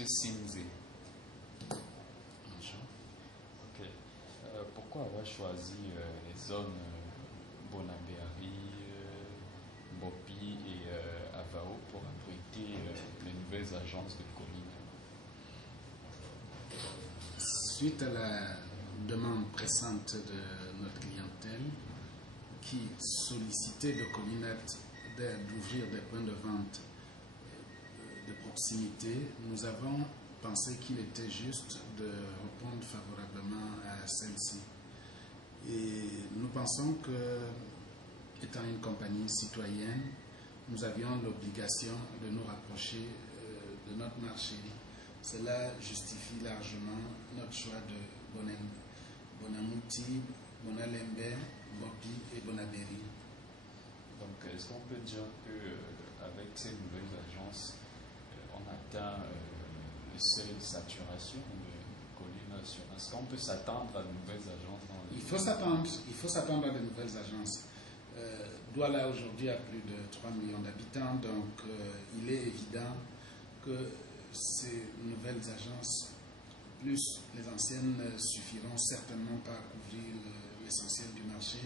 Monsieur Sinze. Ok. Pourquoi avoir choisi les zones Bonabéari, Bopi et Avao pour abriter les nouvelles agences de Colina? Suite à la demande pressante de notre clientèle qui sollicitait de Colina d'ouvrir des points de vente de proximité, nous avons pensé qu'il était juste de répondre favorablement à celle-ci. Et nous pensons que, étant une compagnie citoyenne, nous avions l'obligation de nous rapprocher de notre marché. Cela justifie largement notre choix de Bonamouti, Bonalembe, Bopi et Bonabéri. Donc, est-ce qu'on peut dire qu'avec ces nouvelles agences, on atteint le seuil de saturation de Colina Assurance? Est-ce qu'on peut s'attendre à de nouvelles agences dans Il faut s'attendre à de nouvelles agences. Douala aujourd'hui a plus de 3 millions d'habitants, donc il est évident que ces nouvelles agences, plus les anciennes, ne suffiront certainement pas à couvrir l'essentiel du marché.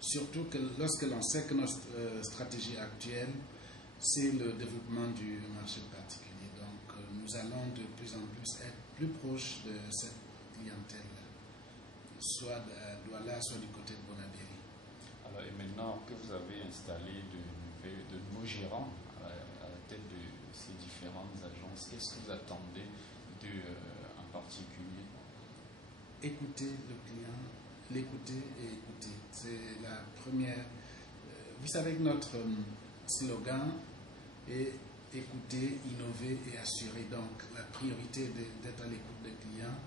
Surtout que lorsque l'on sait que notre stratégie actuelle, c'est le développement du marché particulier. Donc nous allons de plus en plus être plus proches de cette clientèle, soit à Douala, soit du côté de Bonabéri. Alors, et maintenant que vous avez installé de nouveaux gérants à la tête de ces différentes agences, qu'est-ce que vous attendez d'eux en particulier? Écouter le client, l'écouter et écouter. C'est la première. Vous savez que notre slogan est écouter, innover et assurer. Donc la priorité est d'être à l'écoute des clients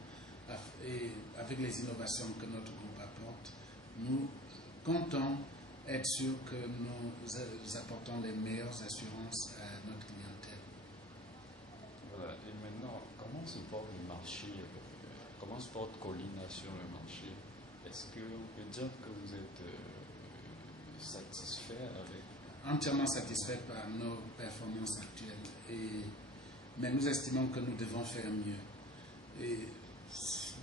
et avec les innovations que notre groupe apporte, nous comptons être sûrs que nous apportons les meilleures assurances à notre clientèle. Voilà. Et maintenant, comment se porte le marché? Comment se porte Colina sur le marché? Est-ce qu'on peut dire que vous êtes satisfait avec? Entièrement satisfait par nos performances actuelles. Mais nous estimons que nous devons faire mieux. Et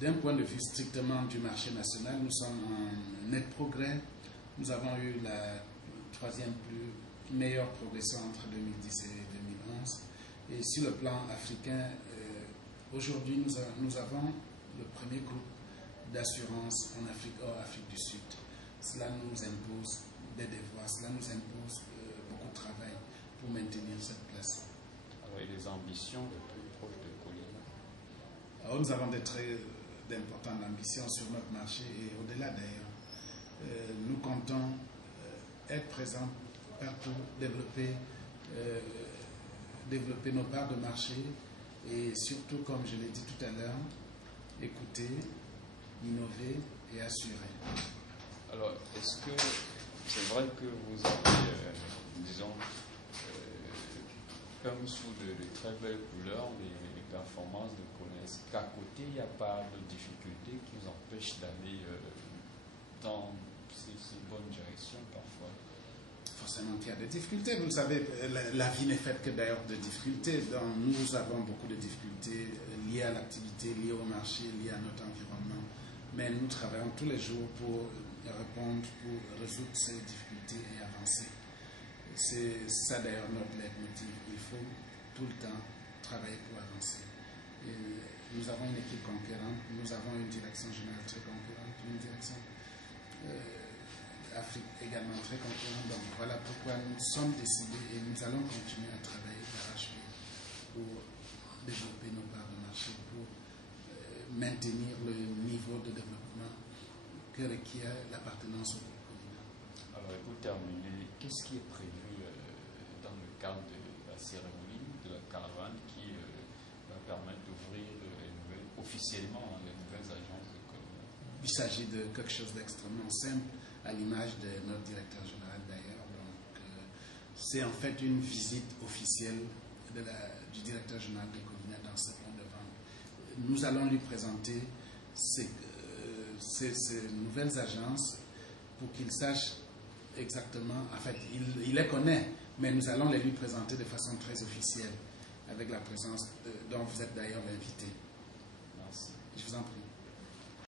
d'un point de vue strictement du marché national, nous sommes en net progrès. Nous avons eu la troisième meilleure progression entre 2010 et 2011. Et sur le plan africain, aujourd'hui, nous avons le premier groupe d'assurance en Afrique, hors Afrique du Sud. Cela nous impose des devoirs, cela nous impose beaucoup de travail pour maintenir cette place. Alors, et les ambitions les plus proches de Colina? Alors, nous avons d'importantes ambitions sur notre marché et au-delà d'ailleurs. Nous comptons être présents partout, développer nos parts de marché et surtout, comme je l'ai dit tout à l'heure, écouter, innover et assurer. Alors, est-ce que c'est vrai que vous avez, disons, comme sous de très belles couleurs, les performances de Colina? Est-ce qu'à côté, il n'y a pas de difficultés qui vous empêchent d'aller dans ces bonnes directions parfois? Forcément qu'il y a des difficultés. Vous le savez, la vie n'est faite que d'ailleurs de difficultés. Donc, nous avons beaucoup de difficultés liées à l'activité, liées au marché, liées à notre environnement. Mais nous travaillons tous les jours pour répondre, pour résoudre ces difficultés et avancer. C'est ça d'ailleurs notre leitmotiv. Il faut tout le temps travailler pour avancer. Et nous avons une équipe conquérante, nous avons une direction générale très conquérante, une direction Afrique également très conquérante. Donc voilà pourquoi nous sommes décidés et nous allons continuer à travailler d'arrache-pied pour développer nos parts de marché, pour maintenir le niveau de développement que requiert l'appartenance au groupe Colina. Alors, et pour terminer, qu'est-ce qui est prévu dans le cadre de la cérémonie de la caravane qui va permettre d'ouvrir officiellement les nouvelles agences de Colina? Il s'agit de quelque chose d'extrêmement simple, à l'image de notre directeur général d'ailleurs. Donc, c'est en fait une visite officielle du directeur général de Colina dans ce point de vente. Nous allons lui présenter ces nouvelles agences pour qu'il sache exactement, en fait, il les connaît, mais nous allons les lui présenter de façon très officielle, avec la présence dont vous êtes d'ailleurs l'invité.